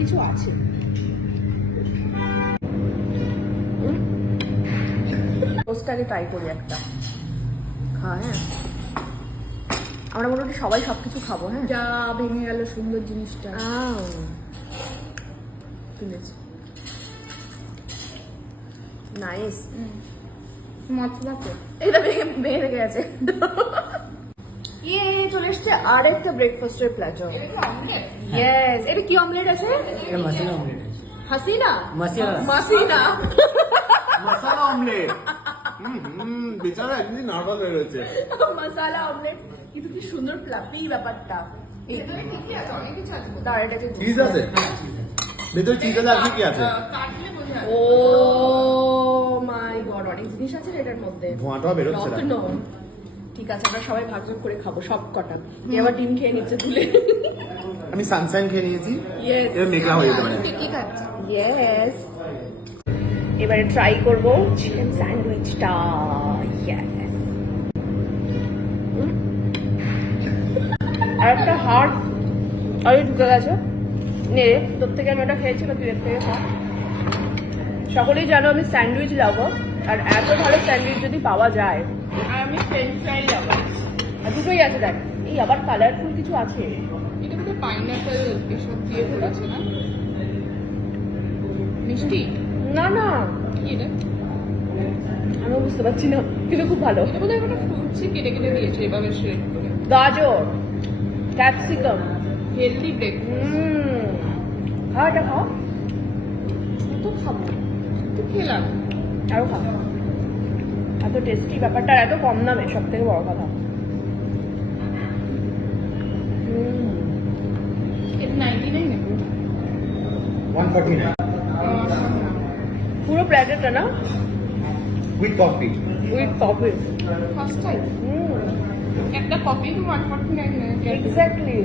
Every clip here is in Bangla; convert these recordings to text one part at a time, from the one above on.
কিছু আছে। টোস্টটাকে ট্রাই করি একটা। হ্যাঁ, আমরা মোটামুটি সবাই সবকিছু খাবো। হ্যাঁ, যা ভেঙে গেল সুন্দর জিনিসটা। কিনেছি নাইস। মশলা তো এটা ভেঙে ভেঙে গেছে। চলে এসছে আর একটা ব্রেকফাস্টের প্ল্যাটার। ইয়েস, এটা কি অমলেট আছে? এটা মশলা অমলেট আছে। হাসিনা মশলা মাসিনা মশলা অমলেট। বেচারা একদিন নার্ভাস হয়ে রয়েছে। মশলা অমলেট, কিন্তু কি সুন্দর ফ্লাফি ব্যাপারটা। ভেতরে কি কি আছে? অনেক কিছু আছে। দাঁড়া, এটাকে চিজ আছে ভেতরে, চিজ আছে। আর কি কি আছে? কাটলে বোঝা যাবে। ও মাই গড, অনেক জিনিস আছে এটার মধ্যে। ধোঁয়াটাও বেরোচ্ছে না। রত্ন। ঠিক আছে, আমরা সবাই ভাগ করে খাবো সব কটা। এবার ডিম খেয়ে নিচ্ছে তুলে। আমি সানশাইন খেয়ে নিয়েছি। ইয়েস এবার মেঘলা হয়ে যেতে পারে। তুই কি খাচ্ছিস? ইয়েস, এবারে ট্রাই করব চিকেন স্যান্ডউইচটা। ইয়েস, আর একটা হার্ড আরে ঢুকে গেছে। নে, তোর থেকে আমি ওটা খেয়েছি, তুই এর থেকে খা। সকলেই জানো আমি স্যান্ডউইচ লাভার, আর এত ভালো স্যান্ডউইচ যদি পাওয়া যায়। আর আমি ফ্রেঞ্চ ফ্রাই লাভার। আর দুটোই আছে দেখ। এই আবার কালারফুল কিছু আছে। এটা মধ্যে পাইনাপল এসব দিয়ে করেছে না? মিষ্টি? না না, কি এটা? আমি বুঝতে পারছি না, কিন্তু খুব ভালো। এটা বোধহয় কোনো ফ্রুটসই কেটে কেটে দিয়েছে এভাবে শ্রেড করে। গাজর, ক্যাপসিকাম। Healthy breakfast. খাও, এটা খাও। তো খাবো, তো খেলাম। আরো খাও। এত টেস্টি ব্যাপারটা, আর এত কম দামে, সব থেকে বড় কথা। এটা 99 নাকি? 149 পুরো প্ল্যাটারটা না, with coffee. With coffee. First time একটা কফি তো 149 নাকি? এক্স্যাক্টলি,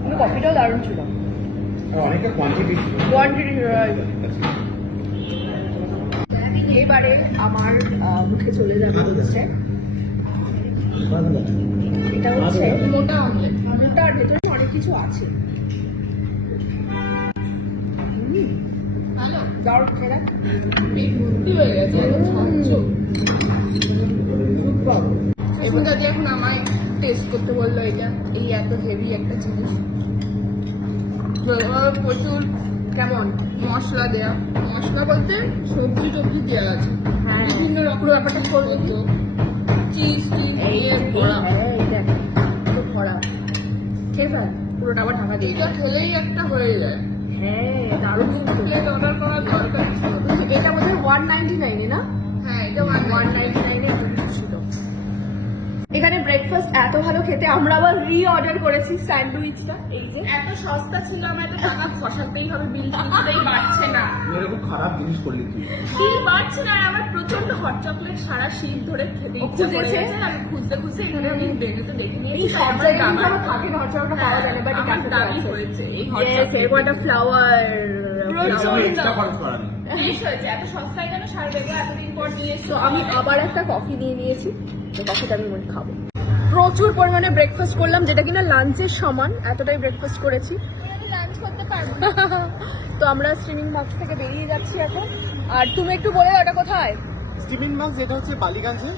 কিন্তু কফিটাও দারুণ ছিল। আর অনেকটা কোয়ান্টিটি। কোয়ান্টিটি। এবারে আমার মুখে চলে যাবে হচ্ছে, এটা হচ্ছে মোটা অমলেট। মোটার ভেতরে অনেক কিছু আছে। ভালো। দারুণ খেয়ে দেখ। পেট ভর্তি হয়ে গেছে, একদম ঝকঝক। সুপার। এখন যদি এখন আমায় টেস্ট করতে বললো এটা, এই এত হেভি একটা জিনিস, প্রচুর কেমন? মশলা দেয়া, মশলা বলতে সবজি টবজি দেওয়া আছে, হ্যাঁ, বিভিন্ন রকম পুরো ব্যাপারটা করবো তো। চিজ টিজ দিয়ে ভরা। এই দেখ, পুরো ভরা। খেয়ে ফেল, পুরোটা আবার ঢাকা দিয়ে এটা দে। খেলেই একটা হয়ে যায়। হ্যাঁ, দারুণ কিন্তু। প্লেট অর্ডার করার দরকার ছিল না। কিন্তু এটা বোধহয় 199 না? হ্যাঁ, এটা 199 এর ছিল। এখানে ব্রেকফাস্ট এত ভালো খেতে, আমরা আবার অর্ডার করেছি স্যান্ডউইচটা। এই যে এত সস্তা ছিল, আমার এত টাকা খসাতেই হবে, বিল কিছুতেই বাড়ছে না। এরকম খারাপ জিনিস করলি তুই। বিল বাড়ছে না, আর আমার প্রচন্ড হট চকলেট সারা শীত ধরে খেতে ইচ্ছা করে খুঁজেছে? গেছে। আমি খুঁজতে খুঁজতে এখানে আমি বেরোতে দেখে এই নিয়েছি, সব জায়গায় কিন্তু আমার থাকে না, হটচকটা পাওয়া যায় না, বাট আমার দাবি হয়েছে এই হট এরকম একটা ফ্লাওয়ার। এক্সট্রা খরচ করা নেই। শেষ হয়েছে। এত সস্তায় কেন সারবে গো? এতদিন পর দিয়ে এসছো। তো আমি আবার একটা কফি নিয়ে নিয়েছি, তো কফিটা আমি মনে খাবো। প্রচুর পরিমাণে ব্রেকফাস্ট করলাম, যেটা কিনা লাঞ্চের সমান, এতটাই ব্রেকফাস্ট করেছি। লাঞ্চ করতে পারবো। তো আমরা স্ট্রিমিং বক্স থেকে বেরিয়ে যাচ্ছি এখন। আর তুমি একটু বলে দাও, ওটা কোথায়? স্টিমিং বাস, যেটা হচ্ছে বালিগঞ্জে।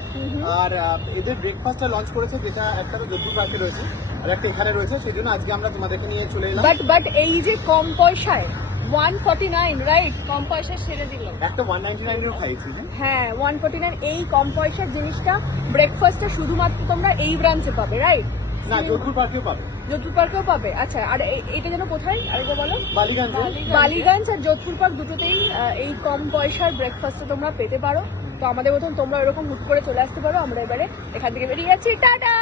আর এদের ব্রেকফাস্টটা লঞ্চ করেছে, যেটা একটা তো যোধপুর পার্কে রয়েছে আর একটা এখানে রয়েছে। সেই জন্য আজকে আমরা তোমাদেরকে নিয়ে চলে এলাম। বাট এই যে কম পয়সায় 149, রাইট? কম পয়সায় সেরে দিল। একটা 199 এরও খাইছি। হ্যাঁ, 149। এই কম পয়সার জিনিসটা, ব্রেকফাস্টটা শুধুমাত্র তোমরা এই ব্রাঞ্চে পাবে, রাইট? না, যোধপুর পার্কেও পাবে। যোধপুর পার্কেও পাবে। আচ্ছা, আর এটা যেন কোথায় আরেকবার বলো? বালিগঞ্জে। বালিগঞ্জ আর যোধপুর পার্ক দুটোতেই এই কম পয়সার ব্রেকফাস্টটা তোমরা পেতে পারো। তো আমাদের মতন তোমরা এরকম হুট করে চলে আসতে পারো। আমরা এবারে এখান থেকে বেরিয়ে যাচ্ছি। টাটা।